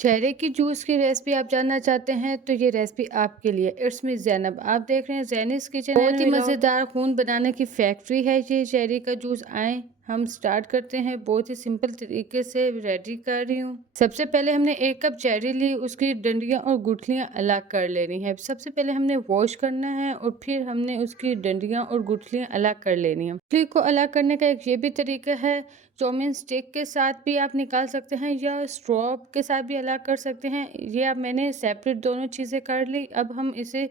चेहरे की जूस की रेसिपी आप जानना चाहते हैं तो ये रेसिपी आपके लिए। It's me Zainab. आप देख रहे हैं ज़ैनिस किचन। बहुत ही मज़ेदार खून बनाने की फैक्ट्री है ये चेरी का जूस। आए हम स्टार्ट करते हैं। बहुत ही सिंपल तरीके से रेडी कर रही हूँ। सबसे पहले हमने 1 कप चेरी ली, उसकी डंडियाँ और गुठलियाँ अलग कर लेनी है। सबसे पहले हमने वॉश करना है और फिर हमने उसकी डंडियाँ और गुठलियाँ अलग कर लेनी है। गुठली को अलग करने का एक ये भी तरीका है, चाउमीन स्टिक के साथ भी आप निकाल सकते हैं या स्ट्रॉ के साथ भी अलग कर सकते हैं। ये अब मैंने सेपरेट दोनों चीज़ें कर ली। अब हम इसे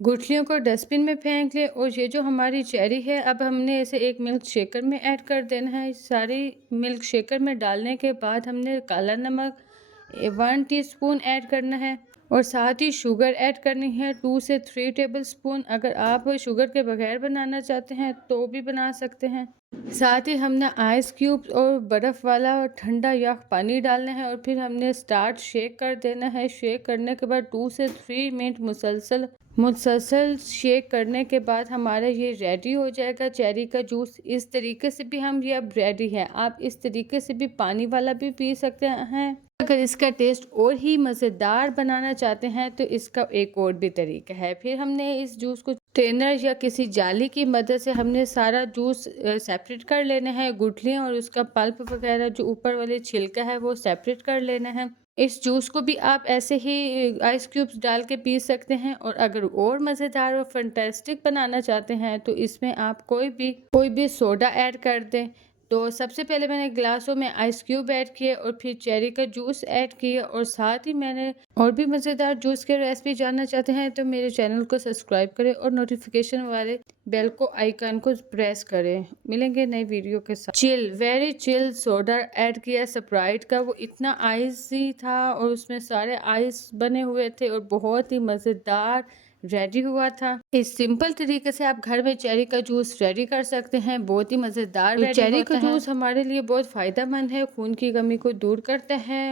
गुठलियों को डस्टबिन में फेंक ले और ये जो हमारी चेरी है अब हमने इसे एक मिल्क शेकर में ऐड कर देना है। सारी मिल्क शेकर में डालने के बाद हमने काला नमक 1 टीस्पून ऐड करना है और साथ ही शुगर ऐड करनी है 2 से 3 टेबल स्पून। अगर आप शुगर के बगैर बनाना चाहते हैं तो भी बना सकते हैं। साथ ही हमने आइस क्यूब्स और बर्फ़ वाला ठंडा या पानी डालना है और फिर हमने स्टार्ट शेक कर देना है। शेक करने के बाद 2 से 3 मिनट मुसलसल शेक करने के बाद हमारा ये रेडी हो जाएगा चेरी का जूस। इस तरीके से भी हम ये अब रेडी है। आप इस तरीके से भी पानी वाला भी पी सकते हैं। अगर इसका टेस्ट और ही मज़ेदार बनाना चाहते हैं तो इसका एक और भी तरीका है। फिर हमने इस जूस को स्ट्रेनर या किसी जाली की मदद से हमने सारा जूस सेपरेट कर लेना है। गुठलियाँ और उसका पल्प वगैरह जो ऊपर वाले छिलका है वो सेपरेट कर लेना है। इस जूस को भी आप ऐसे ही आइस क्यूब्स डाल के पी सकते हैं। और अगर और मज़ेदार और फैंटास्टिक बनाना चाहते हैं तो इसमें आप कोई भी सोडा ऐड कर दें। तो सबसे पहले मैंने ग्लासों में आइस क्यूब ऐड किए और फिर चेरी का जूस ऐड किया और साथ ही मैंने और भी मज़ेदार जूस की रेसिपी जानना चाहते हैं तो मेरे चैनल को सब्सक्राइब करें और नोटिफिकेशन वाले बेल को आइकन को प्रेस करें। मिलेंगे नई वीडियो के साथ। वेरी चिल सोडा ऐड किया स्प्राइट का। वो इतना आइसी था और उसमें सारे आइस बने हुए थे और बहुत ही मज़ेदार रेडी हुआ था। इस सिंपल तरीके से आप घर में चेरी का जूस रेडी कर सकते हैं। बहुत ही मज़ेदार रेडी होता है। चेरी का जूस हमारे लिए बहुत फ़ायदेमंद है, खून की कमी को दूर करता है।